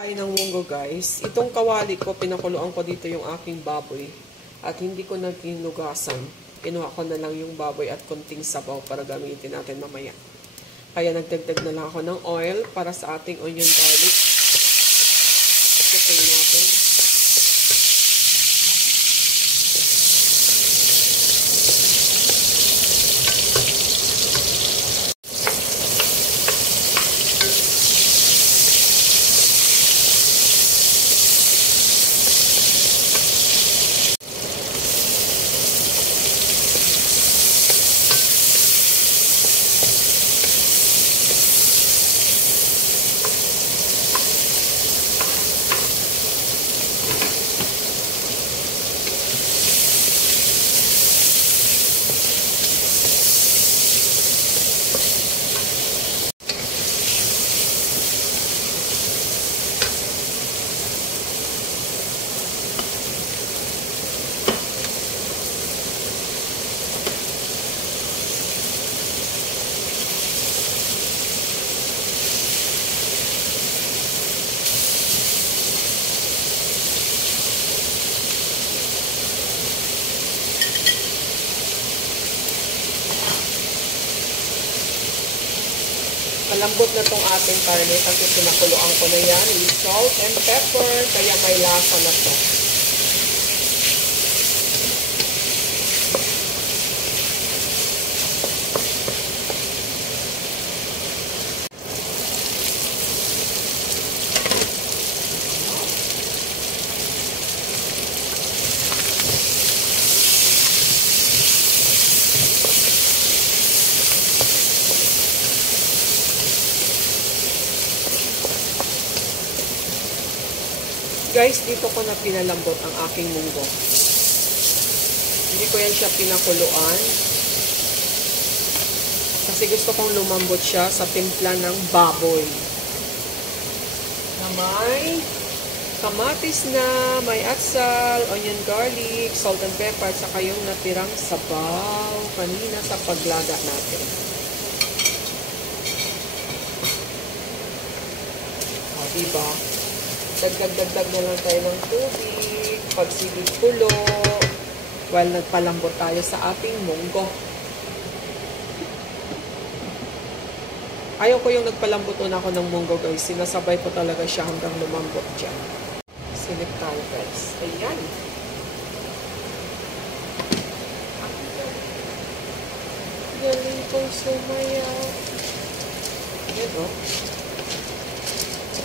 Ay ng munggo guys, itong kawali ko, pinakuluan ko dito yung aking baboy at hindi ko na kinugasan. Kinuha ko na lang yung baboy at konting sabaw para gamitin natin mamaya. Kaya nagdagdag na lang ako ng oil para sa ating onion garlic. Ito natin. Malambot na tong ating karne kasi pinakuluan ko na yan with salt and pepper, kaya may lasa na to. Guys, dito ko na pinalambot ang aking munggo. Hindi ko yan siya pinakuluan. Kasi gusto kong lumambot siya sa timpla ng baboy. Na may kamatis na, may atsal, onion garlic, salt and pepper, at saka yung natirang sabaw kanina sa paglaga natin. O, diba? Dagdag na lang tayo ng tubig, pagsigid kulo, while nagpalambot tayo sa ating munggo. Ayaw ko yung nagpalambot na ako ng munggo guys, sinasabay ko talaga siya hanggang lumambot dyan. Silip tayo guys. Ayan. Galing kong sumaya. Ayan o.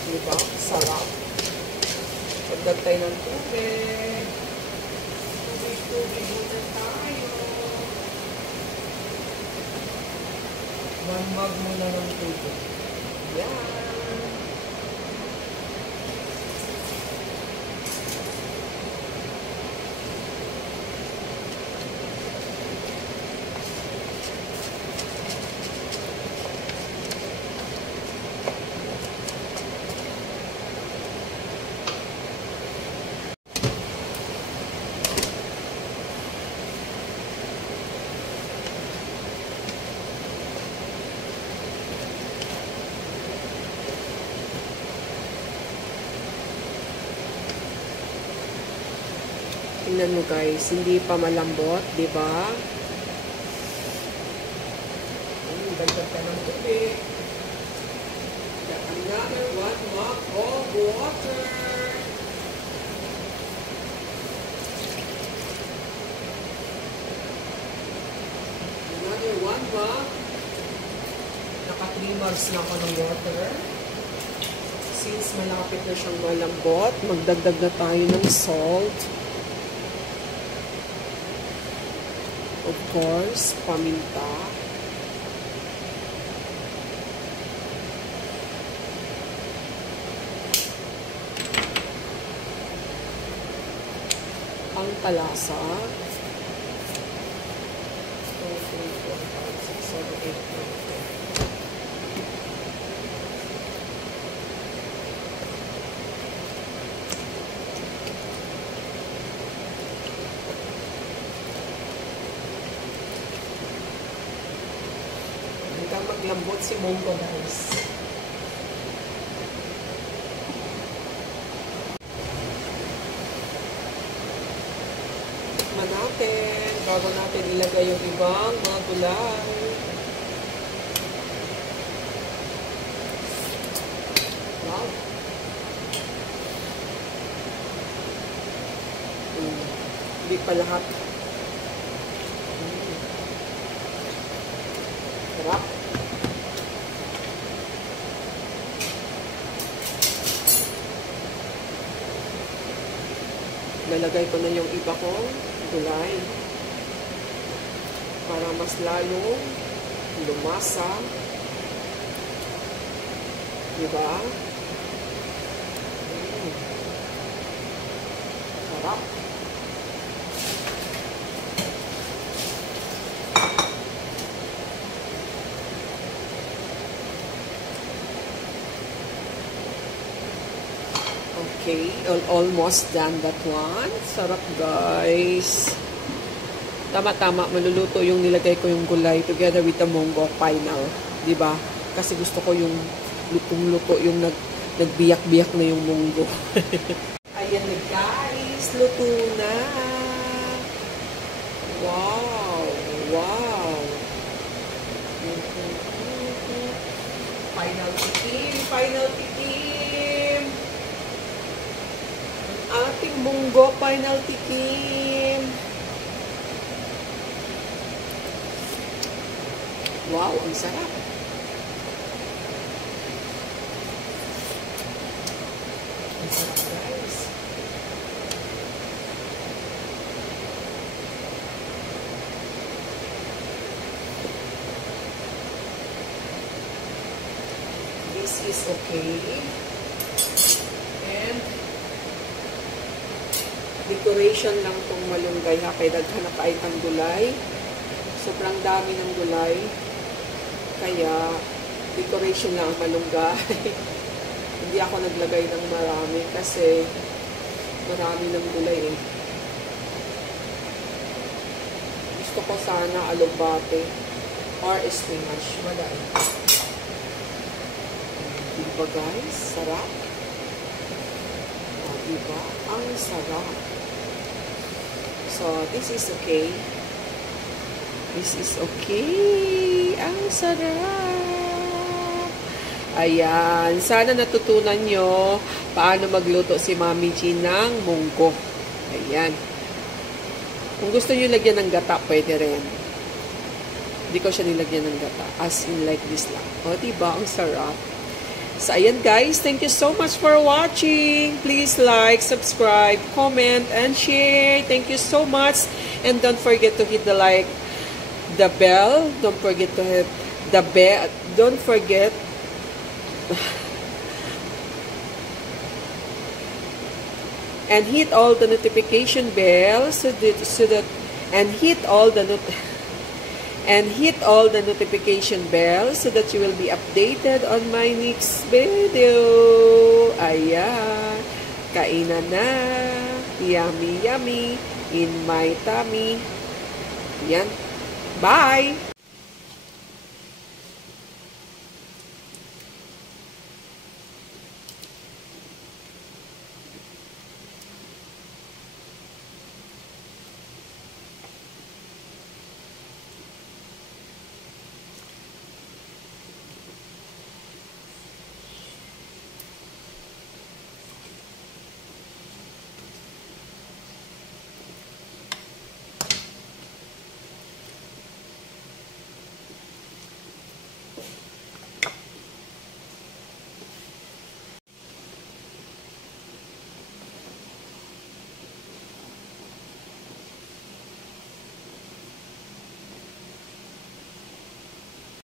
Diba? Sarap. Pagdag tayo ng tubig. Tubig muna tayo. 1 mug muna ng tubig. Yan. Tingnan mo guys, hindi pa malambot, di ba? Dagdag ka ng tubig. Another 1 mug of water. Another 1 mug. Naka 3 mugs na ako ng water. Since malapit na siyang malambot, magdagdag na tayo ng salt. Of course, paminta. Ang palasa. 2, 3, 4, 5, 6, 7, 8, 9, 10. Maglambot si munggo guys. Tikman natin bago natin ilagay yung ibang mga gulay. Wow. Hindi pa lahat. Sarap. Lalagay ko na yung iba kong gulay para mas lalong lumasa. Diba? Sarap. Okay, almost done that one. Sarap, guys. Tama-tama, maluluto yung nilagay ko yung gulay together with the munggo final. Diba? Kasi gusto ko yung lutong-luto, yung nagbiyak-biyak na yung munggo. Ayan na, guys. Luto na. Wow. Wow. Final tikim. Final tikim. Ating munggo, final tikim. Wow, ang sarap. Ang sarap, guys. This is okay. And decoration lang tong malunggay ha, kaya daghan na kain ang gulay. Sobrang dami ng gulay. Kaya decoration lang ang malunggay. Hindi ako naglagay ng marami kasi marami ng gulay eh. Gusto ko sana alugbate or spinach. Wala eh. Diba guys? Sarap. Diba? Ang sarap. So, this is okay. This is okay. Ang sarap. Ayan. Sana natutunan nyo paano magluto si Mami G ng munggo. Ayan. Kung gusto nyo lagyan ng gata, pwede rin. Hindi ko siya nilagyan ng gata. As in like this lang. O, diba? Ang sarap. So, ayan guys. Thank you so much for watching. Please like, subscribe, comment, and share. Thank you so much. And don't forget to hit the bell. Don't forget to hit the bell. Don't forget. And hit all the notification bells and hit all the notification bells so that you will be updated on my next video. Ayan. Kainan na. Yummy, yummy. In my tummy. Ayan. Bye!